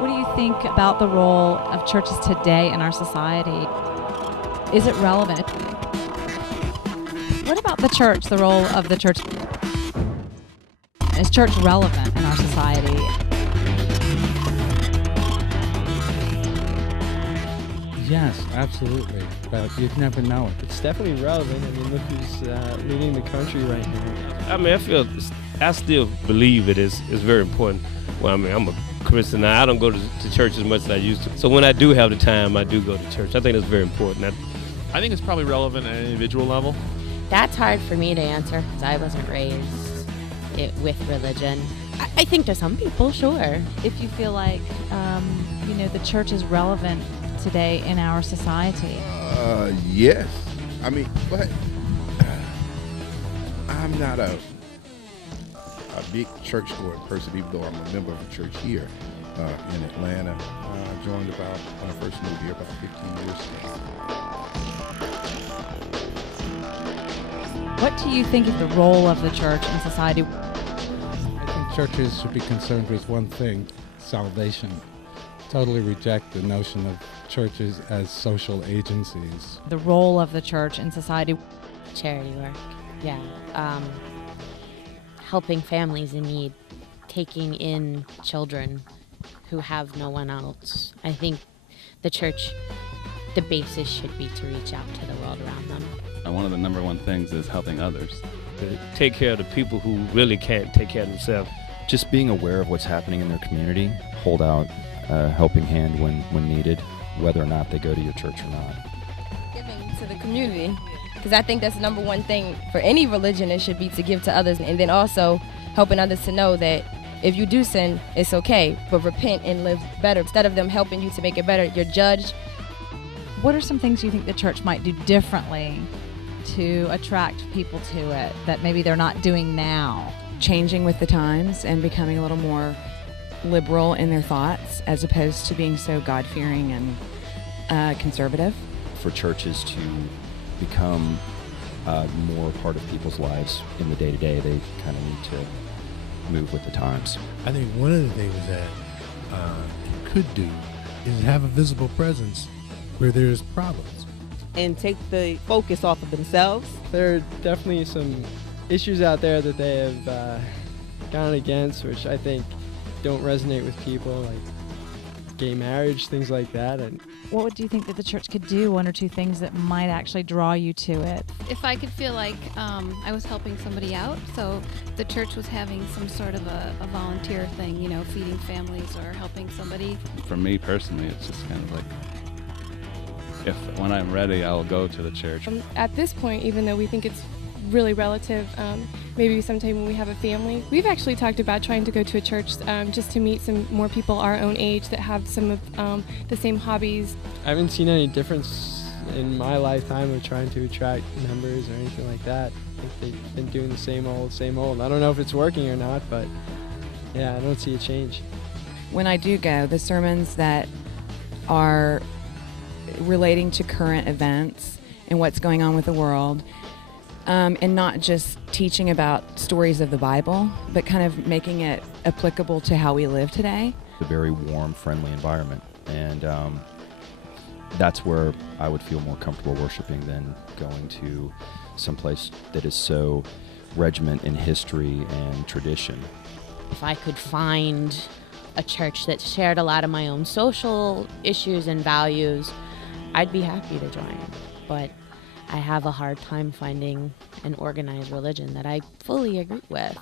What do you think about the role of churches today in our society? Is it relevant? What about the church, the role of the church? Is church relevant in our society? Yes, absolutely, but you'd never know it. It's definitely relevant. I mean, look who's leading the country right now. I mean, I still believe it is very important. Well, I mean, I'm a Christian now. I don't go to church as much as I used to. So when I do have the time, I do go to church. I think that's very important. I think it's probably relevant at an individual level. That's hard for me to answer because I wasn't raised with religion. I think to some people, sure. If you feel like, the church is relevant today in our society. Yes. I mean, but I'm not a big church-going person, even though I'm a member of a church here in Atlanta. I joined when I first moved here about 15 years ago. What do you think is the role of the church in society? I think churches should be concerned with one thing, salvation. Totally reject the notion of churches as social agencies. The role of the church in society? Charity work, yeah. Helping families in need, taking in children who have no one else. I think the church, the basis should be to reach out to the world around them. And one of the number one things is helping others. To take care of the people who really can't take care of themselves. Just being aware of what's happening in their community, hold out a helping hand when needed, whether or not they go to your church or not. Giving to the community, because I think that's the number one thing for any religion. It should be to give to others, and then also helping others to know that if you do sin, it's okay, but repent and live better. Instead of them helping you to make it better, you're judged. What are some things you think the church might do differently to attract people to it that maybe they're not doing now? Changing with the times and becoming a little more liberal in their thoughts as opposed to being so God-fearing and conservative. For churches to become more part of people's lives in the day-to-day, they kind of need to move with the times. I think one of the things that you could do is have a visible presence where there's problems. And take the focus off of themselves. There are definitely some issues out there that they have gone against, which I think don't resonate with people, like gay marriage, things like that. And what would you think that the church could do, one or two things that might actually draw you to it? If I could feel like I was helping somebody out, so the church was having some sort of a volunteer thing, feeding families or helping somebody. For me personally, it's just kind of like, when I'm ready, I'll go to the church. At this point, even though we think it's really relative, maybe sometime when we have a family, we've actually talked about trying to go to a church just to meet some more people our own age that have some of the same hobbies. I haven't seen any difference in my lifetime of trying to attract members or anything like that. I think they've been doing the same old, same old. I don't know if it's working or not, but yeah, I don't see a change. When I do go, the sermons that are relating to current events and what's going on with the world, and not just teaching about stories of the Bible, but kind of making it applicable to how we live today. A very warm, friendly environment, and that's where I would feel more comfortable worshiping than going to someplace that is so regiment in history and tradition. If I could find a church that shared a lot of my own social issues and values, I'd be happy to join. But I have a hard time finding an organized religion that I fully agree with.